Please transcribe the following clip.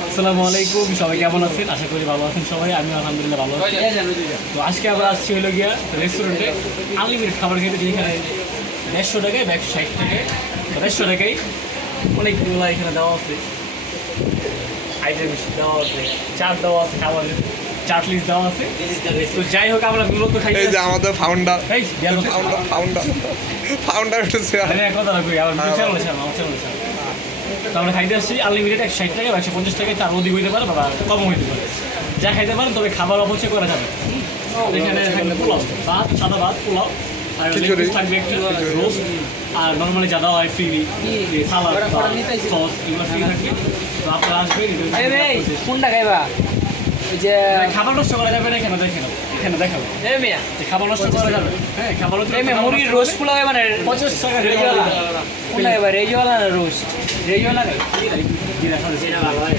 আসসালামু আলাইকুম, সবাই কেমন আছেন? আশা করি ভালো আছেন সবাই। আমি আলহামদুলিল্লাহ ভালো আছি। তো আজকে আমরা আসছি হলো গিয়া রেস্টুরেন্টে আনলিমিটেড খাবার খেতে, যেখানে 150 টাকায় বা 160 টাকায় 150 টাকায় অনেকগুলো এখানে দেওয়া আছে, আইটেম দেওয়া আছে, চাট দেওয়া আছে, খাবারের চাট লিস্ট দেওয়া আছে। তো যাই হোক, আমরা মূলত খাই এই যে আমাদের ফাউন্ডার এই ফাউন্ডার উঠেছে। কথা রাখি আমার চ্যানেল আছে, আমার চ্যানেল আছে। তো আমরা খাইতে আসছি আনলিমিটেড 160 টাকা বা 150 টাকায়, তার অধিক হইতে পারে বা কমও হইতে পারে, যা খাইতে পারেন। তবে খাবার অপচয় করা যাবে। এখানে থাকবে পোলাও, ভাত, সাদা ভাত, পোলাও, আর খিচুড়ি থাকবে একটু রোস্ট, আর নর্মালি যা দেওয়া হয় ফ্রি সালাদ, সস, এগুলো ফ্রি থাকবে। তো আপনারা আসবেন। কোনটা খাইবা? ওই যে খাবার নষ্ট করা যাবে না, এখানে দেখেন, এখানে দেখাবো যে খাবার নষ্ট করা যাবে। হ্যাঁ, খাবার মুরগির রোস্ট পোলাও খাইবা না? 50 টাকা কোনটা খাইবা? রেজিওয়ালা না রোস্ট? রেজিওয়ালা খাই। ভালো হয়।